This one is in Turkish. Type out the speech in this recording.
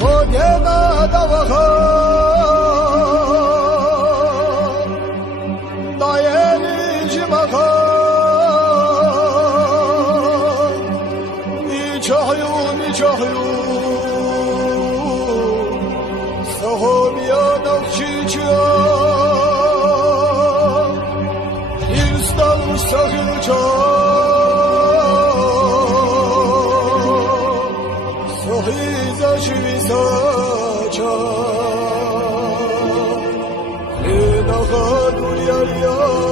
Sogena davaha Dayeli cimaha Niçahyu Sahobiya davçiçya İnstan sahilca Sahiza şivisaça Lenaha duryarya